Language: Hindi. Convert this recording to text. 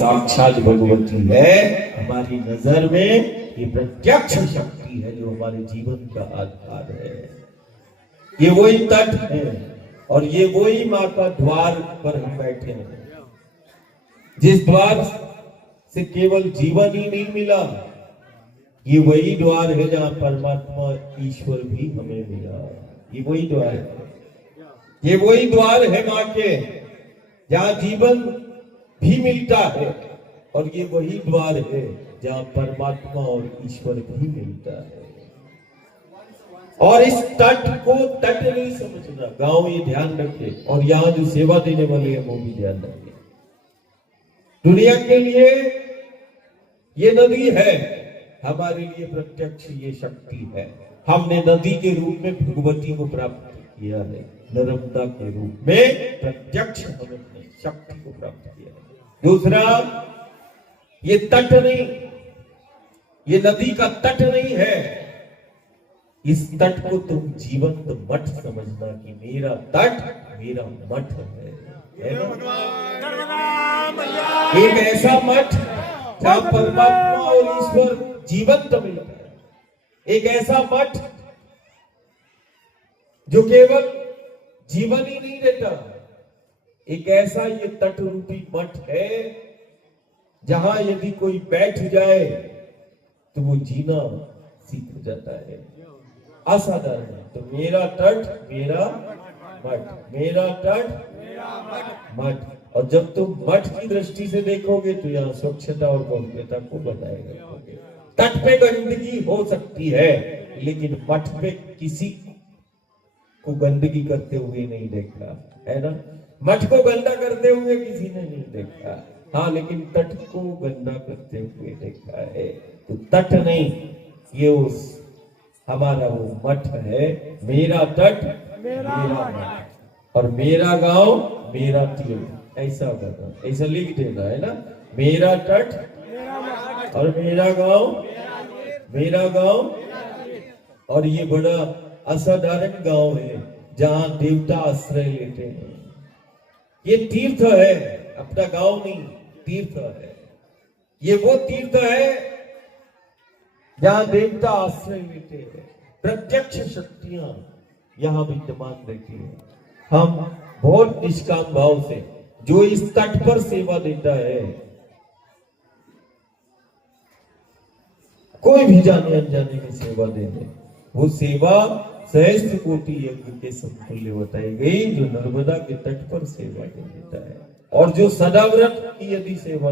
साक्षात भगवती है हमारी नजर में। ये प्रत्यक्ष शक्ति है जो हमारे जीवन का आधार है। ये वही तट है और ये वही माँ का द्वार पर हम बैठे हैं, जिस द्वार से केवल जीवन ही नहीं मिला, ये वही द्वार है जहां परमात्मा ईश्वर भी हमें मिला। ये वही द्वार है, ये वही द्वार है माँ के, जहां जीवन भी मिलता है, और ये वही द्वार है जहां परमात्मा और ईश्वर भी मिलता है। और इस तट को तट नहीं समझना, गांव ये ध्यान रखे, और यहाँ जो सेवा देने वाले हैं वो भी ध्यान रखे। दुनिया के लिए ये नदी है, हमारे लिए प्रत्यक्ष ये शक्ति है। हमने नदी के रूप में भगवती को प्राप्त किया है, नर्मदा के रूप में प्रत्यक्ष हमने शक्ति को प्राप्त किया है। दूसरा, ये तट नहीं, ये नदी का तट नहीं है, इस तट को तुम जीवंत मठ समझना कि मेरा तट मेरा मठ है ना? एक ऐसा मठ जहां परमात्मा और ईश्वर जीवंत मिलता है, एक ऐसा मठ जो केवल जीवन ही नहीं देता, एक ऐसा ये तट रूपी मठ है जहां यदि कोई बैठ जाए तो वो जीना सीख जाता है। असाधारण है। तो मेरा तट मेरा मठ, मेरा तट मठ। और जब तुम मठ की दृष्टि से देखोगे तो यहाँ स्वच्छता और भव्यता को बनाए रखोगे। तट पे गंदगी हो सकती है, लेकिन मठ पे किसी को गंदगी करते हुए नहीं देखा, है ना? मठ को गंदा करते हुए किसी ने नहीं देखा, हाँ, लेकिन तट को गंदा करते हुए देखा है। तो तट नहीं, ये उस हमारा वो मठ है। मेरा तट मेरा मठ, और मेरा गांव मेरा तीर्थ, ऐसा करना, ऐसा लिख देना है ना। मेरा तट और मेरा गांव। और ये बड़ा असाधारण गांव है जहां देवता आश्रय लेते हैं। ये तीर्थ है, अपना गांव नहीं, तीर्थ है। ये वो तीर्थ है जहां देवता आश्रय लेते हैं। प्रत्यक्ष शक्तियां यहां विद्यमान रहती है। हम बहुत निष्काम भाव से जो इस तट पर सेवा देता है, कोई भी जाने अनजाने में सेवा देने, वो सेवा सहस्त्र कोटि यज्ञ के समतुल्य बताई गई, जो नर्मदा के तट पर सेवा देता है। और जो सदाव्रत की यदि सेवा